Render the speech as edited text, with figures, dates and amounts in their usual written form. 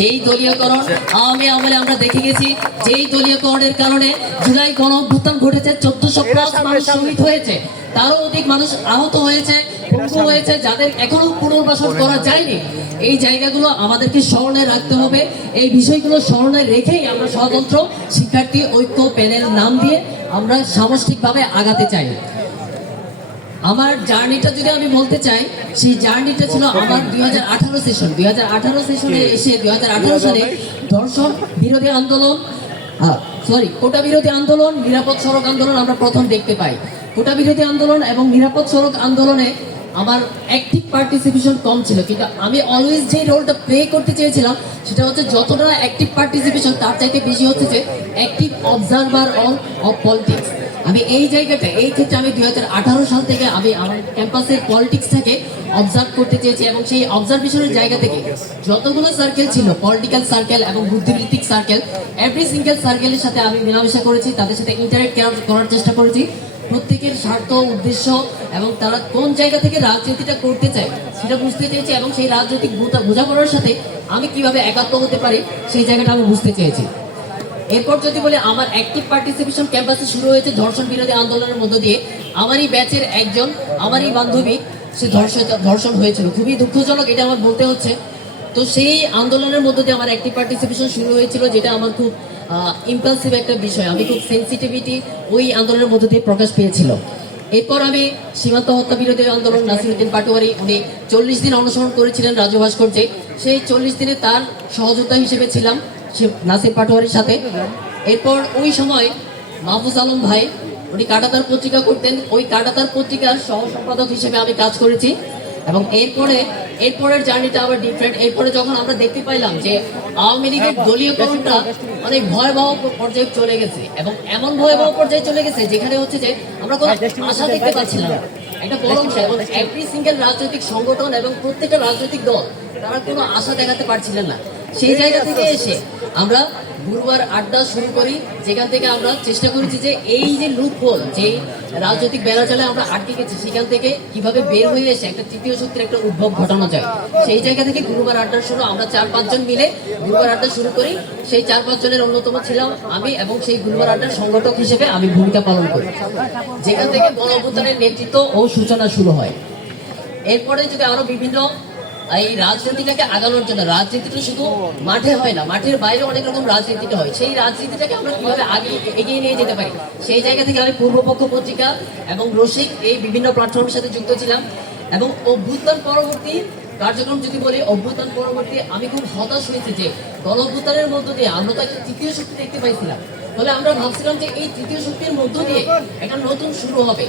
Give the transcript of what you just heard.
যেই দলীয়করণ আওয়ামী আমলে আমরা দেখে গেছি, যেই দলীয়করণের কারণে জুলাই গণ অভ্যুত্থান ঘটেছে, 1400+ মানুষ শহীদ হয়েছে, তারও অধিক মানুষ আহত হয়েছে, পঙ্গু হয়েছে, যাদের এখনো পুনর্বাসন করা যায়নি। এই জায়গাগুলো আমাদেরকে স্মরণে রাখতে হবে। এই বিষয়গুলো স্মরণে রেখেই আমরা স্বতন্ত্র শিক্ষার্থী ঐক্য প্যানেল নাম দিয়ে আমরা সামষ্টিকভাবে আগাতে চাই। আমার জার্নিটা যদি আমি বলতে চাই, সেই জার্নিটা ছিল আমার 2018 সেশন। 2018 সেশনে এসে 2018 সালে ধর্ষণ বিরোধী আন্দোলন, কোটা বিরোধী আন্দোলন, নিরাপদ সড়ক আন্দোলন আমরা প্রথম দেখতে পাই। কোটা বিরোধী আন্দোলন এবং নিরাপদ সড়ক আন্দোলনে আমার অ্যাক্টিভ পার্টিসিপেশন কম ছিল, কিন্তু আমি অলওয়েজ যে রোলটা প্লে করতে চেয়েছিলাম সেটা হচ্ছে যতটা অ্যাক্টিভ পার্টিসিপেশন তার চাইতে বেশি হচ্ছে যে অ্যাক্টিভ অবজারভার অফ পলিটিক্স। আমি এই জায়গাটা, এই ক্ষেত্রে আমি 2018 সাল থেকে আমি আমার ক্যাম্পাসের পলিটিক্সটাকে অবজার্ভ করতে চেয়েছি, এবং সেই অবজারভেশনের জায়গা থেকে যতগুলো সার্কেল ছিল, পলিটিক্যাল সার্কেল এবং বুদ্ধিবৃত্তিক সার্কেল, এভরি সিঙ্গেল সার্কেলের সাথে আমি মেলামেশা করেছি, তাদের সাথে ইন্টারেক্ট করার চেষ্টা করেছি। প্রত্যেকের স্বার্থ, উদ্দেশ্য এবং তারা কোন জায়গা থেকে রাজনীতিটা করতে চায় সেটা বুঝতে চেয়েছি, এবং সেই রাজনৈতিক বোঝাপড়ার সাথে আমি কিভাবে একাত্ম হতে পারি সেই জায়গাটা আমি বুঝতে চেয়েছি। এরপর যদি বলে, আমার অ্যাক্টিভ পার্টিসিপেশন ক্যাম্পাসে শুরু হয়েছে ধর্ষণ বিরোধী আন্দোলনের মধ্য দিয়ে। আমারই ব্যাচের একজন, আমারই বান্ধবী, সে ধর্ষণ হয়েছিল। খুবই দুঃখজনক, এটা আমার বলতে হচ্ছে। তো সেই আন্দোলনের মধ্য দিয়ে আমার অ্যাক্টিভ পার্টিসিপেশন শুরু হয়েছিল, যেটা আমার খুব ইম্পালসিভ একটা বিষয়। আমি খুব সেন্সিটিভিটি ওই আন্দোলনের মধ্য দিয়ে প্রকাশ পেয়েছিল। এরপর আমি সীমান্ত হত্যা বিরোধী আন্দোলন, নাসিরউদ্দিন পাটোয়ারি, উনি 40 দিন অনুসরণ করেছিলেন রাজু ভাস্কর্যে। সেই 40 দিনে তার সহযোদ্ধা হিসেবে ছিলাম নাসির পাটোয়ারির সাথে। এরপর ওই সময় মাহফুজ আলম ভাই, উনি কাটাতার পত্রিকা করতেন, ওই কাটাতার পত্রিকার সহ সম্পাদক হিসেবে আমি কাজ করেছি। এবং এরপরের জার্নিটা আবার ডিফারেন্ট। এরপরে যখন আমরা দেখতে পাইলাম যে আওয়ামী লীগের দলীয়করণটা অনেক ভয়াবহ পর্যায়ে চলে গেছে, এবং এমন ভয়াবহ পর্যায়ে চলে গেছে যেখানে হচ্ছে যে আমরা কোনো আশা দেখতে পাচ্ছিলাম না। একটা বড় অংশ এবং এভরি সিঙ্গেল রাজনৈতিক সংগঠন এবং প্রত্যেকটা রাজনৈতিক দল, তারা কোনো আশা দেখাতে পারছিলেন না। সেই জায়গা থেকে এসে আমরা গুরুবার আড্ডা শুরু করি, যেখান থেকে আমরা চেষ্টা করেছি যে এই যে লুপহোল, যে রাজনৈতিক বেড়াজালে আমরা আটকে গেছি, সেখান থেকে কিভাবে বের হয়ে এসে একটা তৃতীয় শক্তির একটা উদ্ভব ঘটানো যায়। সেই জায়গা থেকে গুরুবার আড্ডা শুরু, আমরা 4-5 জন মিলে গুরুবার আড্ডা শুরু করি। সেই 4-5 জনের অন্যতম ছিলাম আমি, এবং সেই গুরুবার আড্ডার সংগঠক হিসেবে আমি ভূমিকা পালন করি, যেখান থেকে গণ অভ্যুত্থানের নেতৃত্ব ও সূচনা শুরু হয়। এরপরে যদি আরো বিভিন্ন এই রাজনীতিটাকে আগানোর জন্য, রাজনীতিটা শুধু মাঠে হয় না, মাঠের বাইরে অনেক রকম রাজনীতিটা হয়। সেই রাজনীতিটাকে আমরা কিভাবে আগে এগিয়ে নিয়ে যেতে পারি, সেই জায়গা থেকে আমি পূর্বপক্ষ পত্রিকা এবং রসিক, এই বিভিন্ন প্ল্যাটফর্মের সাথে যুক্ত ছিলাম। এবং অভ্যুত্থান পরবর্তী কার্যক্রম যদি বলি, অভ্যুত্থান পরবর্তী আমি খুব হতাশ হয়েছি যে গণ অভ্যুত্থানের মধ্য দিয়ে আমরা তো একটা তৃতীয় শক্তি দেখতে পাইছিলাম। ফলে আমরা ভাবছিলাম যে এই তৃতীয় শক্তির মধ্য দিয়ে একটা নতুন শুরু হবে।